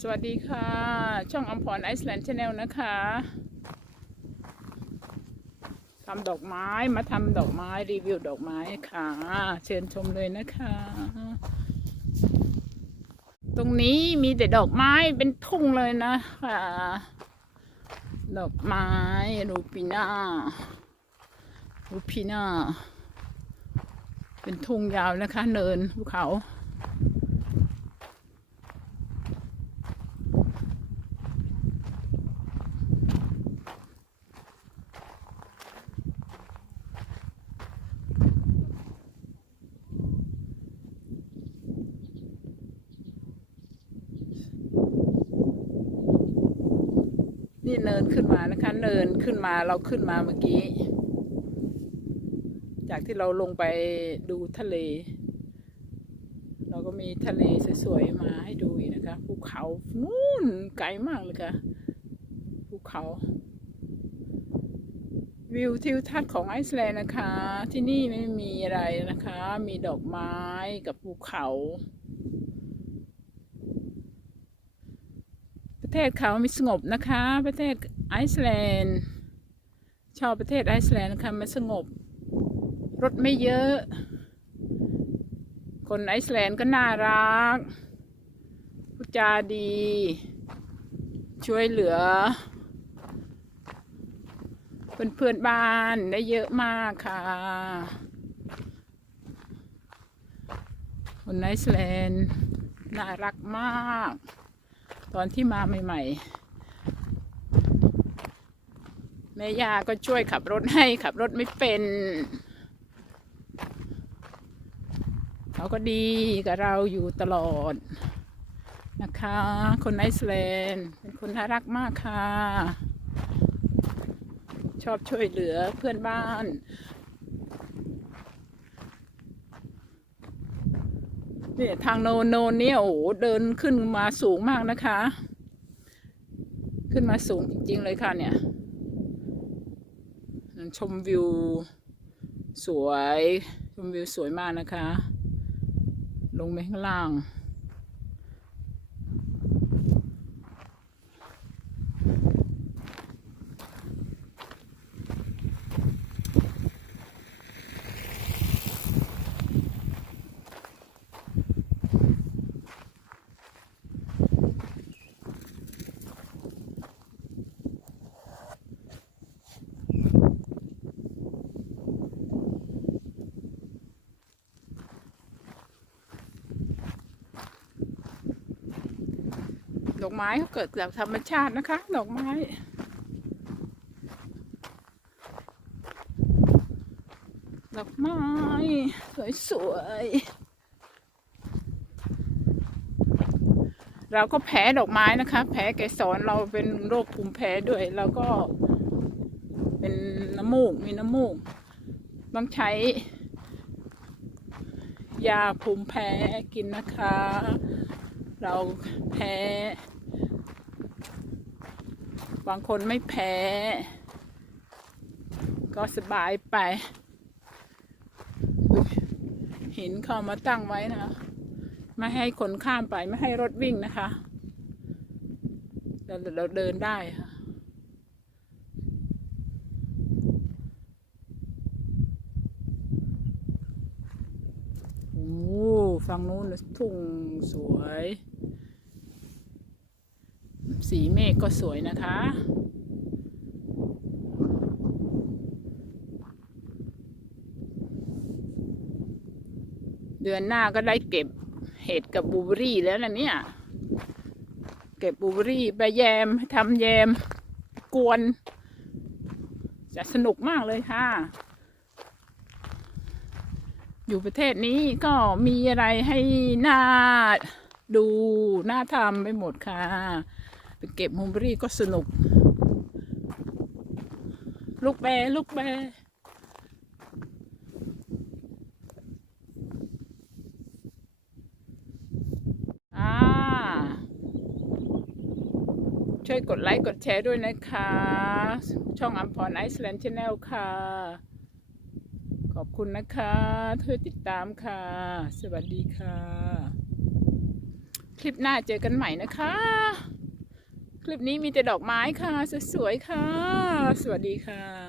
สวัสดีค่ะ ช่องอัมพรไอซ์แลนด์ชาแนลนะคะทำดอกไม้มาทำดอกไม้รีวิวดอกไม้ค่ะ เชิญชมเลยนะคะ ตรงนี้มีแต่ดอกไม้เป็นทุ่งเลยนะค่ะดอกไม้รูปิน่ารูปิน่าเป็นทุ่งยาวนะคะ เนินภูเขาี่เนินขึ้นมานะคะ เนินขึ้นมาเราขึ้นมาเมื่อกี้ จากที่เราลงไปดูทะเล เราก็มีทะเลสวยๆมาให้ดูอีกนะคะภูเขานู่นไกลมากเลยค่ะภูเขาวิวทิวทัศน์ของไอซ์แลนด์นะคะ ที่นี่ไม่มีอะไรนะคะ มีดอกไม้กับภูเขา ประ เทศเขามีสงบนะคะ ประเทศไอซ์แลนด์ชอบประเทศไอซ์แลนด์นะคะมันสงบ รถไม่เยอะ คนไอซ์แลนด์ก็น่ารักพูดจาดี ช่วยเหลือ เพื่อนเพื่อนบ้านได้เยอะมากค่ะ คนไอซ์แลนด์น่ารักมาก ตอนที่มาใหม่ ๆ แม่ยาก็ช่วยขับรถให้ขับรถไม่เป็น เขาก็ดีกับเราอยู่ตลอดนะคะ คนไอซ์แลนด์เป็นคนน่ารักมากค่ะ ชอบช่วยเหลือเพื่อนบ้าน เนี่ยทางโนนโนเนี่ยโอ้โหเดินขึ้นมาสูงมากนะคะ ขึ้นมาสูงจริง ๆ เลยค่ะเนี่ยชมวิวสวย ชมวิวสวยมากนะคะ ลงไปข้างล่าง ดอกไม้เขาเกิดจากธรรมชาตินะคะ ดอกไม้ดอกไม้สวยๆเราก็แพ้ดอกไม้นะคะ แพ้เกสรเราเป็นโรคภูมิแพ้ด้วยเราก็ เป็นน้ำมูกมีน้ำมูก ต้องใช้ ยาภูมิแพ้กินนะคะ เราแพ้ บางคนไม่แพ้ ก็สบายไป หินเข้ามาตั้งไว้นะไม่ให้คนข้ามไปไม่ให้รถวิ่งนะคะเราเราเดินได้ค่ะโอ้ฝั่งนู้นทุ่งสวย สีเมฆก็สวยนะคะ เดือนหน้าก็ได้เก็บเห็ดกับบูเบอรี่แล้วนะเนี่ย เก็บบูเบอรี่ไปแยมทำแยมกวน จะสนุกมากเลยค่ะ อยู่ประเทศนี้ก็มีอะไรให้น่าดูน่าทำไปหมดค่ะ เก็บมูเบอรี่ก็สนุก ลูกแบลูกแบอ่าช่วยกดไลค์กดแชร์ด้วยนะคะ ช่องอัมพรไอซ์แลนด์ชาแนลค่ะ ขอบคุณนะคะที่ติดตามค่ะ สวัสดีค่ะ คลิปหน้าเจอกันใหม่นะคะ คลิปนี้มีแต่ดอกไม้ค่ะ สวยๆค่ะ สวัสดีค่ะ